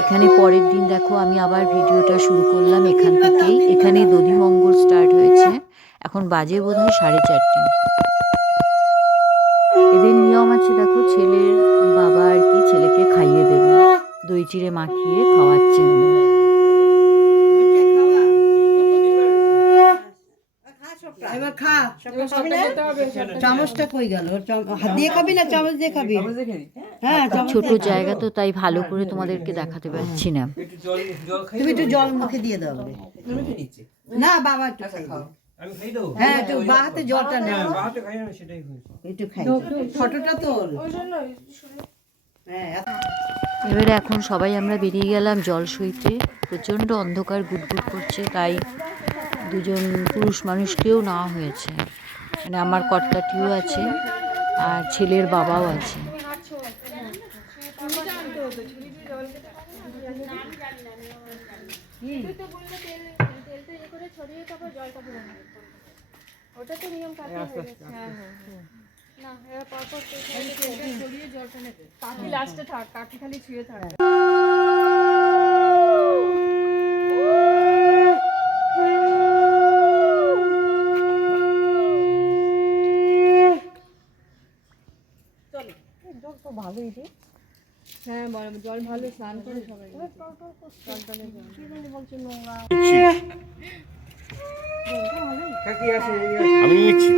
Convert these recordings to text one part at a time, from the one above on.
এখানে পরের দিন দেখো আমি আবার ভিডিওটা শুরু করলাম এখান থেকেই। এখানে দধিমঙ্গল স্টার্ট হয়েছে। এখন বাজে বোধহয় 4:30। এদের নিয়ম আছে দেখো, ছেলের বাবা আর কি ছেলেকে খাইয়ে দেবে, দই চিড়ে মাখিয়ে খাওয়াচ্ছেন। এবার খা, চামচটা কই গেল? হাত দিয়ে খাবি না চামচ দিয়ে খাবি? হ্যাঁ, ছোট জায়গা তো, তাই ভালো করে তোমাদেরকে দেখাতে পারছি না। তুমি একটু জল মুখে দিয়ে দাও। না বাবা একটু খাই দাও। হ্যাঁ, একটু বা হাতে জলটা নাও, একটু খাই। ফটোটা তোল। এবারে এখন সবাই আমরা বেরিয়ে গেলাম জল সইতে। প্রচণ্ড অন্ধকার, গুটগুট করছে, তাই দুজন পুরুষ মানুষকেও নেওয়া হয়েছে। মানে আমার কর্তাটিও আছে আর ছেলের বাবাও আছে। ওটা তো নিয়ম কাকি হয়ে গেছে। হ্যাঁ হ্যাঁ না, এরা পরপর ছড়িয়ে জলটা নেবে। কাকি লাস্টে থাক, কাকি খালি ছুঁয়ে থাকবে। জল তো ভালোই রে। হ্যাঁ জল ভালো, স্নান করে সবাই জলটা নেবে। বলছে নোংরা। আমি নিচ্ছি।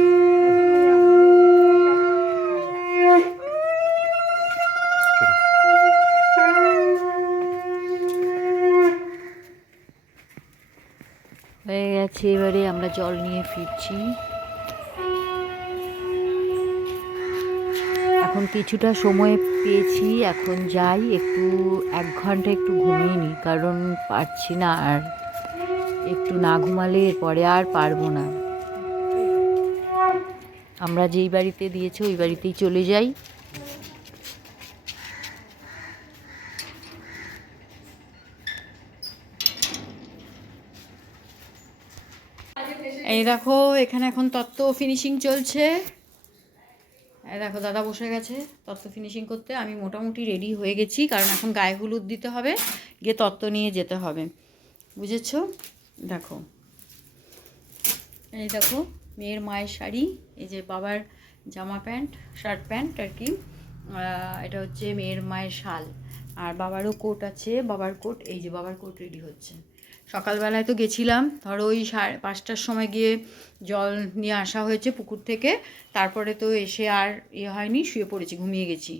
হয়ে গেছে, এবারে আমরা জল নিয়ে ফিরছি। এখন কিছুটা সময় পেয়েছি, এখন যাই একটু 1 ঘন্টা একটু ঘুমিয়ে নিই, কারণ পারছি না আর। একটু না ঘুমালে এরপরে আর পারবো না। আমরা যেই বাড়িতে দিয়েছে ওই বাড়িতেই চলে যাই। এই দেখো এখানে এখন তত্ত্ব ফিনিশিং চলছে। এই দেখো দাদা বসে গেছে তত্ত্ব ফিনিশিং করতে। আমি মোটামুটি রেডি হয়ে গেছি, কারণ এখন গায়ে হলুদ দিতে হবে, গিয়ে তত্ত্ব নিয়ে যেতে হবে, বুঝেছো? দেখো এই দেখো মেয়ের মায়ের শাড়ি, এই যে বাবার জামা প্যান্ট, শার্ট প্যান্ট আর কি। এটা হচ্ছে মেয়ের মায়ের শাল, আর বাবারও কোট আছে, বাবার কোট। এই যে বাবার কোট রেডি হচ্ছে। সকালবেলায় তো গেছিলাম, ধরো ওই 5:30টার সময় গিয়ে জল নিয়ে আসা হয়েছে পুকুর থেকে। তারপরে তো এসে আর হয়নি, শুয়ে পড়েছি, ঘুমিয়ে গেছি।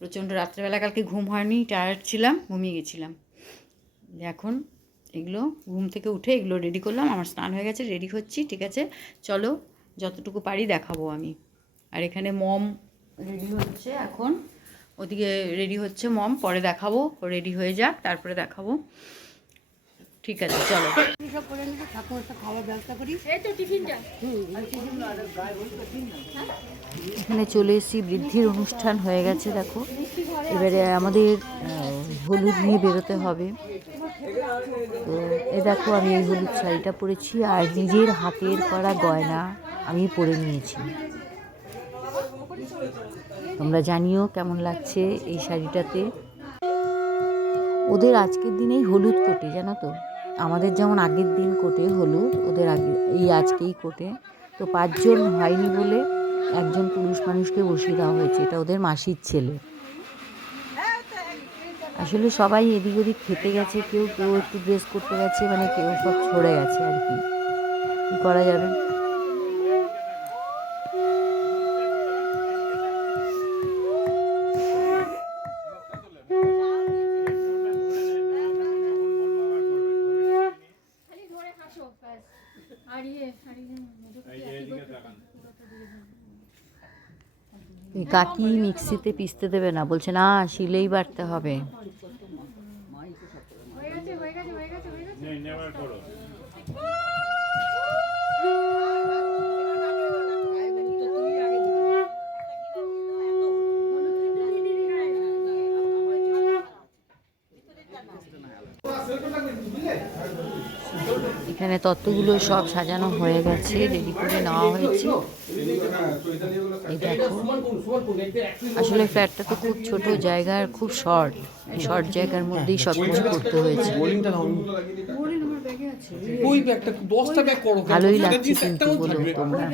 প্রচণ্ড রাত্রেবেলা কালকে ঘুম হয়নি, টায়ার্ড ছিলাম, ঘুমিয়ে গেছিলাম। এখন এগুলো ঘুম থেকে উঠে এগুলো রেডি করলাম। আমার স্নান হয়ে গেছে, রেডি হচ্ছি। ঠিক আছে, চলো যতটুকু পারি দেখাবো আমি। আর এখানে মম রেডি হচ্ছে এখন, ওদিকে রেডি হচ্ছে মম, পরে দেখাবো। রেডি হয়ে যাক, তারপরে দেখাবো। ঠিক আছে চলো। এখানে চলে এসেছি, বৃদ্ধির অনুষ্ঠান হয়ে গেছে দেখো। এবারে আমাদের হলুদ নিয়ে বেরোতে হবে। তো এ দেখো আমি এই হলুদ শাড়িটা পরেছি, আর নিজের হাতের করা গয়না আমি পরে নিয়েছি। তোমরা জানিও কেমন লাগছে এই শাড়িটাতে। ওদের আজকের দিনেই হলুদ কোটে, জানো তো। আমাদের যেমন আগের দিন কোটে হলুদ, ওদের আগে এই আজকেই কোটে। তো 5 জন হয়নি বলে একজন পুরুষ মানুষকে বসিয়ে দেওয়া হয়েছে, এটা ওদের মাসির ছেলে। আসলে সবাই এদিক ওদিক খেতে গেছে, কেউ কেউ একটু ড্রেস করতে গেছে, মানে কেউ সব ছড়ে গেছে আর কি, কী করা যাবে। কাকি মিক্সিতে পিষতে দেবে না, বলছে না শিলেই বাটতে হবে। এখানে তত্ত্বগুলো সব সাজানো হয়ে গেছে, রেডি করে নেওয়া হয়েছে। এই দেখো, আসলে ফ্ল্যাটটা তো খুব ছোট জায়গার, খুব শর্ট, শর্ট জায়গার মধ্যেই সব কিছু করতে হয়েছে। ভালোই লাগছে কিন্তু, বলো তোমরা।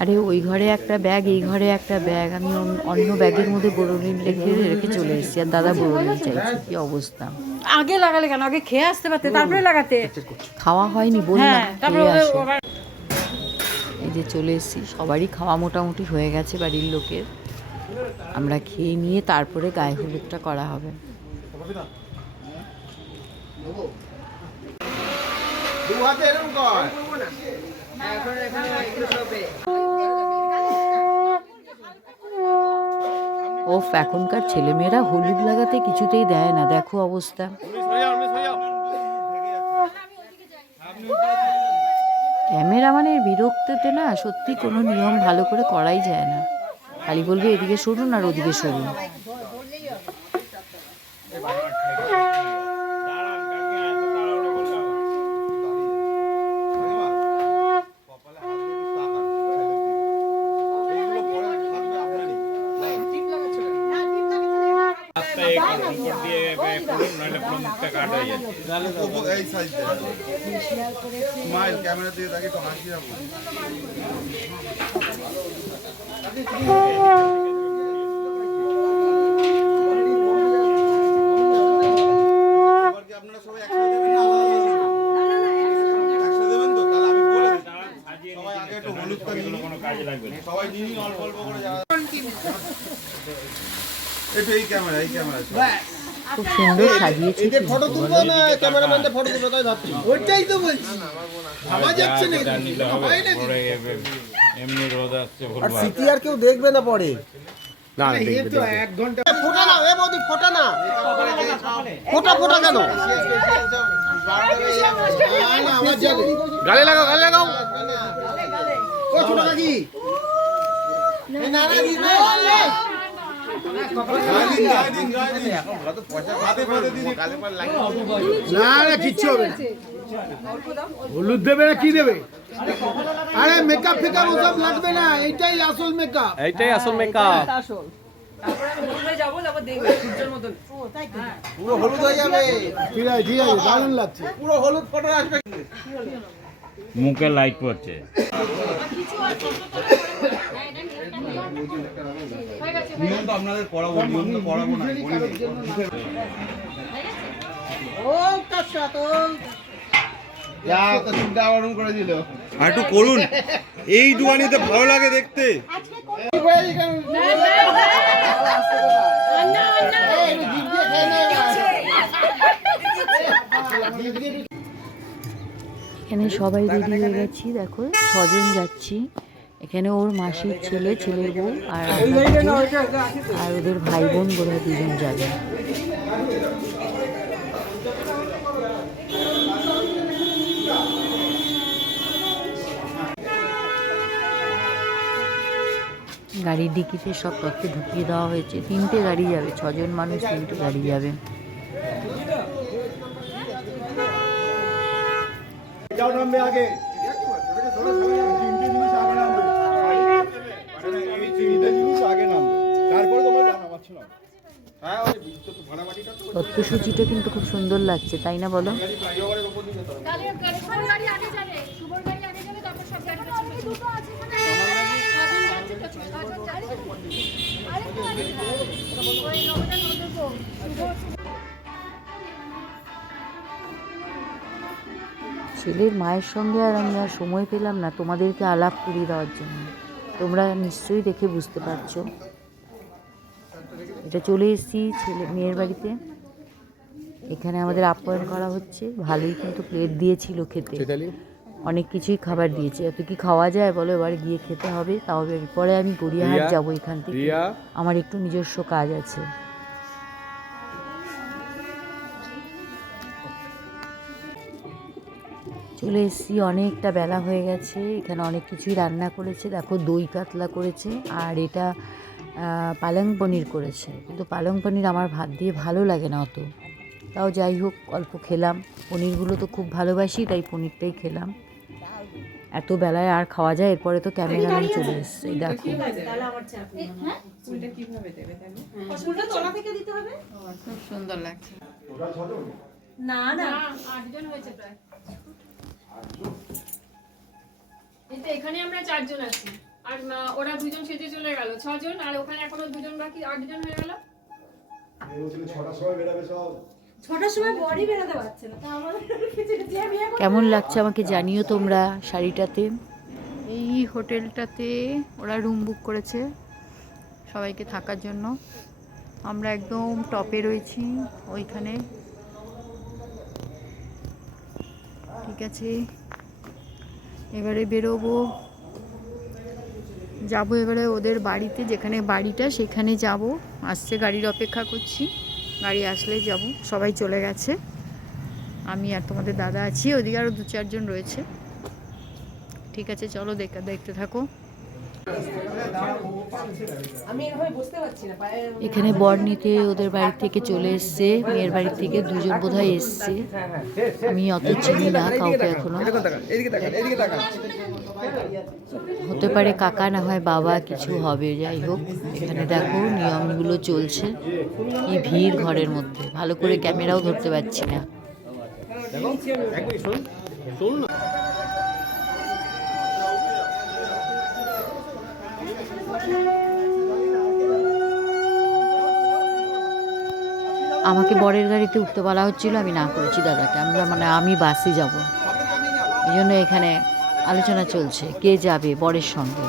আরে ওই ঘরে একটা ব্যাগ, এই ঘরে একটা ব্যাগ, আমি অন্য ব্যাগের মধ্যে বোরোলিন রেখে চলে এসেছি, আর দাদা বোরোলিন চাইছে। কি অবস্থা! আগে লাগালে কেন? আগে খেয়ে আসতে পারতে, তারপরে লাগাতে। খাওয়া হয়নি বললাম, তারপরে খেয়ে আসো। এই যে চলে এসেছি, সবারই খাওয়া মোটামুটি হয়ে গেছে বাড়ির লোকের। আমরা খেয়ে নিয়ে তারপরে গায়ে হলুদটা করা হবে। ওফ, এখনকার ছেলেমেয়েরা হলুদ লাগাতে কিছুতেই দেয় না, দেখো অবস্থা। ক্যামেরাম্যানের বিরক্তিতে না সত্যি কোনো নিয়ম ভালো করে করাই যায় না, খালি বলবে এদিকে সরুন আর ওদিকে সরুন। ক্যামেরা দিয়ে তাকে তো হাসি আপনারা সবাই একসাথে দেবেন না, একসাথে দেবেন তো? তাহলে আমি বলে দিই সবাই আগে একটু হলুদটা নিয়ে কোনো কাজে লাগবে না, সবাই নিন অল্প অল্প করে। একটু এই ক্যামেরা খুব সুন্দর সাজিয়েছে। ফটো তুলবো না, ক্যামেরাম্যানটা ফটো তুলবে, তাই ভাবছি। ওইটাই তো বলছি, ভাবা যাচ্ছে না, হয় নাকি? এমনি রোদ আসছে, আর স্মৃতি আর কেউ দেখবে না পরে। না দেখবে, 1 ঘন্টা ফোটা না, এ বৌদি ফোটা না, ফোটা কেন? আওয়াজ যাবে, গালে লাগাও ও ছোট কাকি। না কিচ্ছু হবে না। হলুদ দেবে না, কি দেবে? আরে মেকআপ ফেকআপ ওসব লাগবে না, এইটাই আসল মেকআপ। পুরো হলুদ হয়ে যাবে। ঠিক আছে, দারুণ লাগছে, পুরো হলুদ ফটো আসবে। মুখে লাইট পড়ছে। নিয়ম তো আপনাদের পড়াবো, নিয়ম তো পড়াবো না। আর একটু করুন, এই দুয়ানিতে ভালো লাগে দেখতে। এখানে সবাই রেডি হয়ে গেছি, দেখো 6 জন যাচ্ছি। এখানে ওর মাসির ছেলে, ছেলের বউ, আর আর ওদের ভাই বোন বোধহয় 2 জন যাবে। গাড়ির ডিকিতে সব তথ্য ঢুকিয়ে দেওয়া হয়েছে। 3টে গাড়ি যাবে, 6 জন মানুষ, 3টে গাড়ি যাবে। আগে তথ্যসূচিটা কিন্তু খুব সুন্দর লাগছে, তাই না বলো? ছেলের মায়ের সঙ্গে আর আমি আর সময় পেলাম না তোমাদেরকে আলাপ করিয়ে দেওয়ার জন্য। তোমরা নিশ্চয়ই দেখে বুঝতে পারছো। এটা চলে এসেছি মেয়ের বাড়িতে। এখানে আমাদের আপ্যায়ন করা হচ্ছে, ভালোই কিন্তু প্লেট দিয়েছিল খেতে, অনেক কিছুই খাবার দিয়েছে। এত কি খাওয়া যায় বলো? এবারে গিয়ে খেতে হবে। তাও এরপরে আমি গড়িয়াহাট যাবো এখান থেকে, আমার একটু নিজস্ব কাজ আছে। চলে এসেছি, অনেকটা বেলা হয়ে গেছে। এখানে অনেক কিছুই রান্না করেছে, দেখো দই কাতলা করেছে, আর এটা পালং পনির করেছে। কিন্তু পালং পনির আমার ভাত দিয়ে ভালো লাগে না অত, তাও যাই হোক অল্প খেলাম। পনিরগুলো তো খুব ভালোবাসি, তাই পনিরটাই খেলাম। এত বেলায় আর খাওয়া যায়? এরপরে তো ক্যামেরাম্যান চলে এসছে, এই দেখো। খুব সুন্দর লাগছে। না না 8 জন হয়েছে প্রায়। এখানে আমরা 4 জন আছি, আর ওরা 2 জন সেজে চলে গেল, 6 জন, আর ওখানে এখনো 2 জন বাকি, 8 জন হয়ে গেল। 6টার সময় বডি বেরোতে পারছে না, তা আমাদের কেমন লাগছে আমাকে জানিও তোমরা শাড়িটাতে। এই হোটেলটাতে ওরা রুম বুক করেছে সবাইকে থাকার জন্য। আমরা একদম টপে রয়েছি ওইখানে। ঠিক আছে, এবারে বেরোবো, যাবো এবারে ওদের বাড়িতে, যেখানে বাড়িটা সেখানে যাব। আসছে, গাড়ির অপেক্ষা করছি, গাড়ি আসলে যাব। সবাই চলে গেছে, আমি আর তোমাদের দাদা আছি, ওদিকে আরও 2-4 জন রয়েছে। ঠিক আছে, চলো দেখতে থাকো। এখানে বর নিতে ওদের বাড়ি থেকে চলে এসছে, মেয়ের বাড়ি থেকে 2 জন বোধহয় এসছে। আমি অত চিনি না কাউকে এখনো, হতে পারে কাকা না হয় বাবা, কিছু হবে। যাই হোক, এখানে দেখো নিয়মগুলো চলছে। কি ভিড় ঘরের মধ্যে, ভালো করে ক্যামেরাও ধরতে পারছি না। আমাকে বরের গাড়িতে উঠতে বলা হচ্ছিল, আমি না করেছি দাদাকে। আমি বাসে যাব, এই জন্য এখানে আলোচনা চলছে কে যাবে বরের সঙ্গে।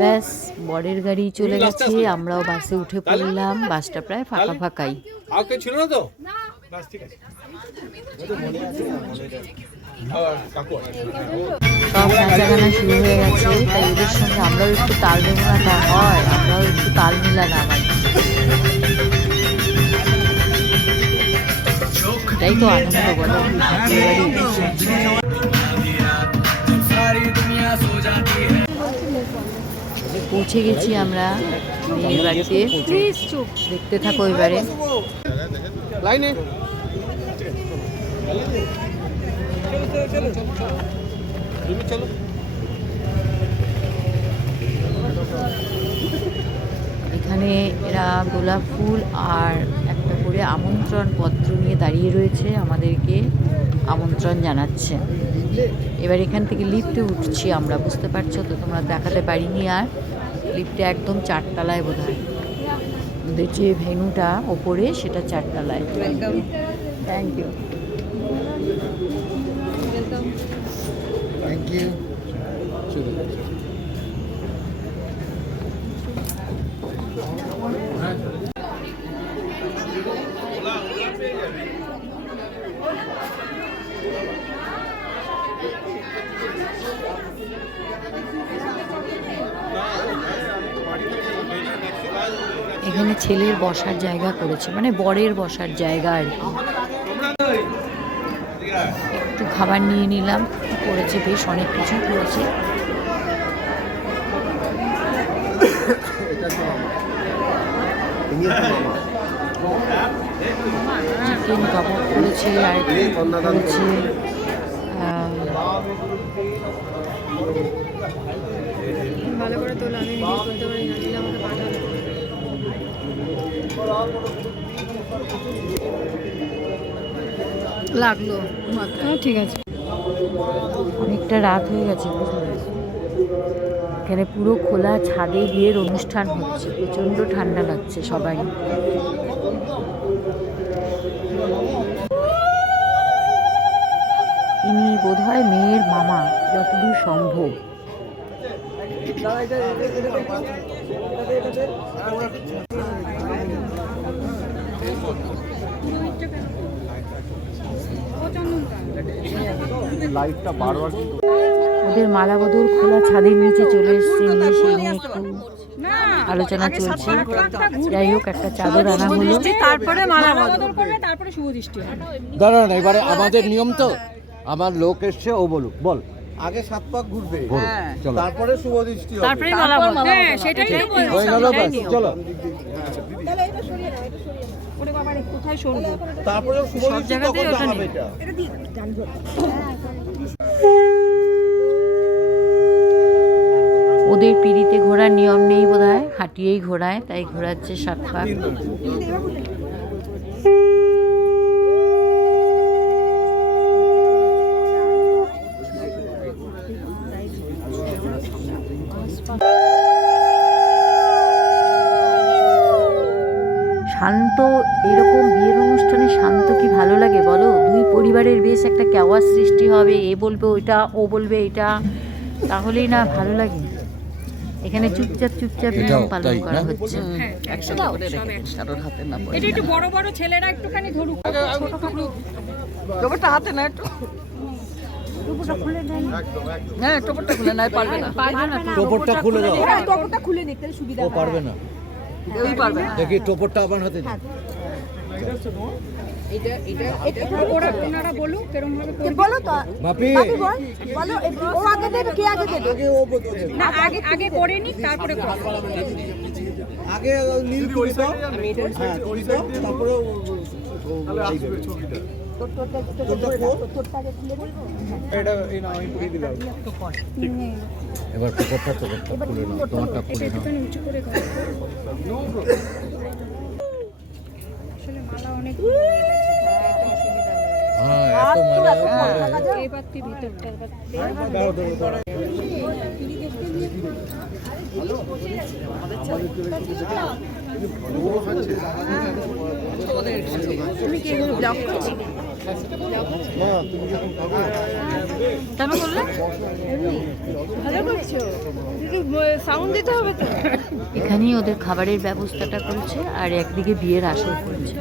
ব্যাস, বরের গাড়ি চলে গেছে, আমরাও বাসে উঠে পড়লাম। বাসটা প্রায় ফাঁকাই। ছিল না তো? সব নাচাগানা শুরু হয়ে গেছে, তাই ওদের সঙ্গে আমরাও একটু তাল দেবো না তা হয়? আমরাও একটু তাল মিলালাম আর কি। এটাই তো আনন্দ, বলো। পৌঁছে গেছি আমরা মেয়ের বাড়িতে, দেখতে থাকো এবারে। লাইনে এখানে এরা গোলাপ ফুল আর একটা করে আমন্ত্রণ পত্র নিয়ে দাঁড়িয়ে রয়েছে, আমাদেরকে আমন্ত্রণ জানাচ্ছে। এবার এখান থেকে লিফটে উঠছি আমরা, বুঝতে পারছো তো, তোমরা দেখাতে পারিনি। আর লিফটে একদম 4 তলায় বোধ হয় ওদের যে ভেন্যুটা ওপরে, সেটা 4 তলায়। Thank you. Thank you. এখানে ছেলের বসার জায়গা করেছে, মানে বরের বসার জায়গা আর কি। একটু খাবার নিয়ে নিলাম, করেছে বেশ অনেক কিছু করেছে। চিকেন কাবাব করেছে, আর করেছে ভালো করে তোলা, আমি ভিডিও করতে পারি না, দিলে আমাকে পাঠাবে। লাগলো ঠিক আছে। অনেকটা রাত হয়ে গেছে, এখানে পুরো খোলা ছাদে বিয়ের অনুষ্ঠান হচ্ছে, প্রচণ্ড ঠান্ডা লাগছে সবাই। ইনি বোধহয় মেয়ের মামা, যতদূর সম্ভব। ওদের মালা বদল খোলা ছাদের নিচে চলে এসছে, নিয়ে সেই নিয়ে একটু আলোচনা চলছে। যাই হোক, একটা চাদর আনা হলো, তারপরে মালা বদল করবে, তারপরে শুভ দৃষ্টি হবে। দাঁড়ান, এবারে আমাদের নিয়ম তো, আমার লোক এসছে, ও বলুক, বল। আগে 7 পাক ঘুরবে, চলো। তারপরে শুভ দৃষ্টি হবে। তারপরে মালা বদল। হ্যাঁ, সেটাই তো বলছি। হয়ে গেল, ব্যাস, চলো। ওরে বাবা রে, কোথায় সরবে? তারপরে শুভ দৃষ্টি তখন জানাবে এটা। ওদের পিড়িতে ঘোরার নিয়ম নেই বোধহয়, হাঁটিয়েই ঘোরায়, তাই ঘোরাচ্ছে 7 পাক। শান্ত, এরকম বিয়ের অনুষ্ঠানে শান্ত কি ভালো লাগে বলো? দুই পরিবারের বেশ একটা কেওয়ার সৃষ্টি হবে, এ বলবে ওইটা, ও বলবে এটা, তাহলেই না ভালো লাগে। এখানে চুপচাপ চুপচাপ নিয়ম পালন করা হচ্ছে। এটা একটু বড় বড় ছেলেরা একটুখানি ধরুক, ছোটখাটো টোপরটা হাতে না, একটু টোপরটা খুলে নেয়, পারবে না। টোপরটা খুলে দাও। টোপরটা খুলে নিতে সুবিধা ও পারবে না, কেউই পারবে না। দেখি টোপরটা আমার হাতে দিন। ওনারা বলুক কেরম ভাবে করবে। বলো তো, বাপি, বলো, ও আগে দেবে, কে আগে দেবে? না, আগে করে নি, তারপরে করবে। আগে নীল তুলি দাও, হ্যাঁ তুলি দাও, তারপরে এটা এই না আমি পুড়িয়ে দিলাম। এবার টোপরটা খুলে নাও, তোমারটা খুলে নাও। একটুখানি উঁচু করে করো। আসলে মালা অনেক হ্যাঁ, এত মালা এবার তুই ভিতরটা এবার তুমি কি এগুলো ব্লক করছি? কেন করলে? ভালো করছো, সাউন্ড দিতে হবে তো। এখানেই ওদের খাবারের ব্যবস্থাটা করেছে, আর একদিকে বিয়ের আসর করেছে।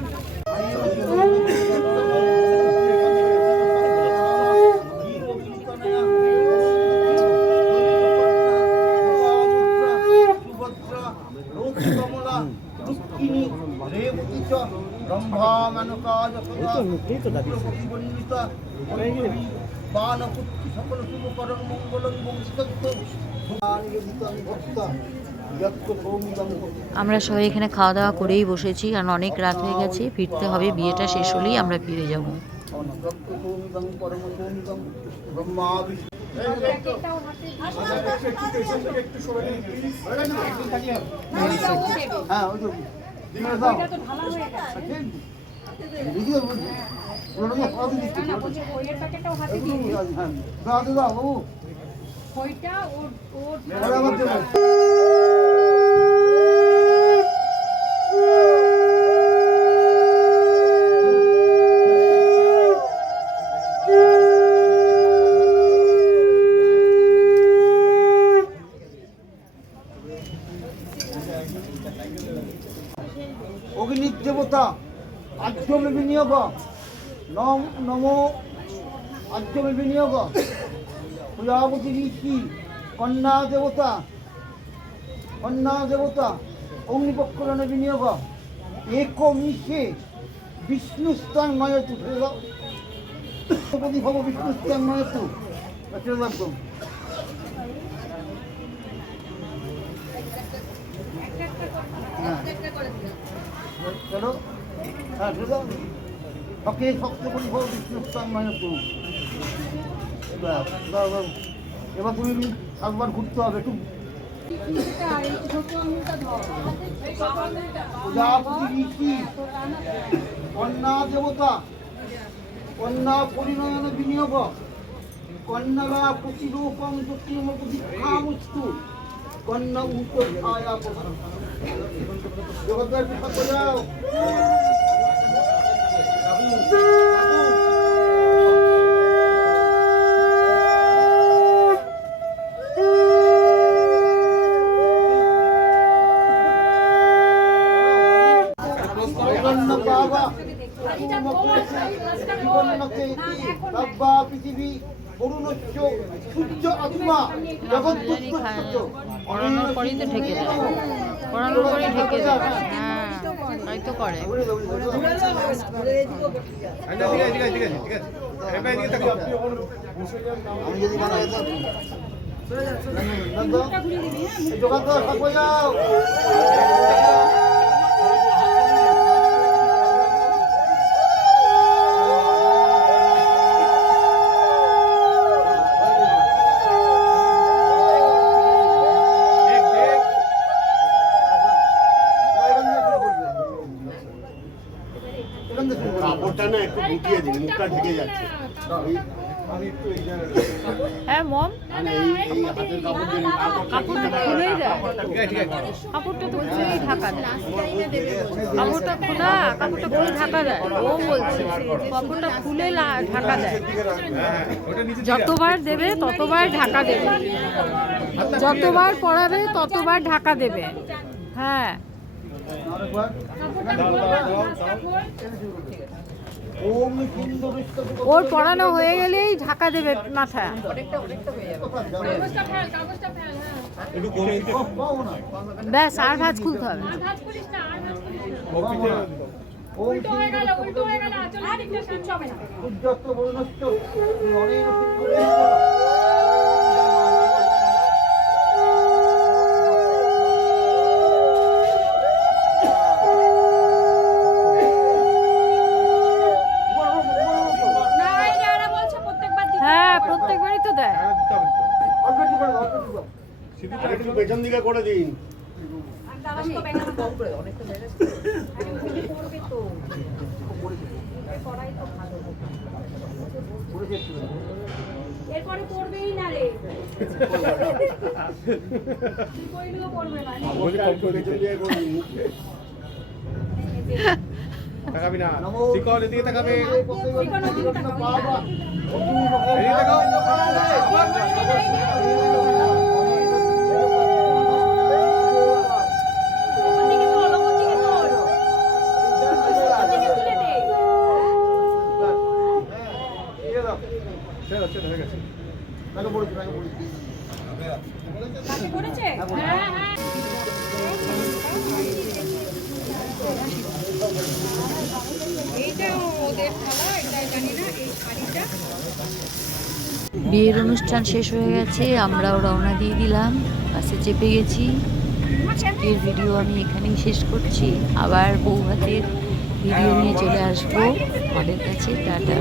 আমরা সবাই এখানে খাওয়া দাওয়া করেই বসেছি, কারণ অনেক রাত হয়ে গেছে, ফিরতে হবে। বিয়েটা শেষ হলেই আমরা ফিরে যাব। অগ্নির দেবতা আর্যমে বিনিয়োগ, নমো আর্যমে বিনিয়োগ, প্রজাপতি ঋষি কন্যা দেবতা অগ্নিপক্ষরণে বিনিয়োগ, একমিষে বিষ্ণুস্থান নয়তু, ভব বিষ্ণুস্থান নয়তু। একদম চলো, হ্যাঁ ওকে, সপ্তপরি ভব বিষ্ণুস্থান নয়তু। এবার তুমি 7 বার ঘুরতে হবে একটু। প্রজাপতি ঋষি কন্যা দেবতা, কন্যা পরিণয়ন বিনিয়োগ, কন্যা প্রতিরূপম দীক্ষামস্তু, কন্যা উত্তরায়া জগদ্ধার পিতা বোঝাও। আছে ইতি তব্বা পৃথিবী করুণচ্চ সূর্য আত্মা জগৎ পড়ানোর পরেই তো ঢেকে দেয়, পড়ানোর পরেই ঢেকে দেয়। হ্যাঁ তাই তো করে। আমি যদি বানাই তো দোকান তো থাকবো যাও কাপড়টা না একটু গুটিয়ে দিন, মুখটা ঢেকে যাচ্ছে। হ্যাঁ মম, মানে এই হাতের কাপড় দিন, কাপড়টা খুলেই দেয়, কাপড়টা তো খুলেই ঢাকা দেয়, কাপড়টা খোলা, কাপড়টা খুলে ঢাকা দেয়। ও বলছে কাপড়টা খুলে ঢাকা দেয়, যতবার দেবে ততবার ঢাকা দেবে, যতবার পড়াবে ততবার ঢাকা দেবে। হ্যাঁ ওর পড়ানো হয়ে গেলেই ঢাকা দেবে মাথা। ব্যাস আর ভাঁজ খুলতে হবে। হ্যাঁ প্রত্যেকবারই তো দেয়। একটু পেছন দিকে করে দিন। এরপরে পড়বেই না রে, কইলেও পড়বে না। পেছন দিকে করে দিন। তাকাবি না, শিকল এদিকে তাকাবে, কোনো দিকে তাকাও না। এদিকে তাকাও। ওদিকে তোল, ওদিকে তোল, ওদিকে তুলে দে। হয়ে গেছে। কাকে করেছে? হ্যাঁ হ্যাঁ। এইটা ওদের থালা, এটা জানি না, এই শাড়িটা। বিয়ের অনুষ্ঠান শেষ হয়ে গেছে, আমরাও রওনা দিয়ে দিলাম, বাসে চেপে গেছি। আজকের ভিডিও আমি এখানেই শেষ করছি, আবার বউ ভাতের ভিডিও নিয়ে চলে আসবো আমাদের কাছে। টাটা।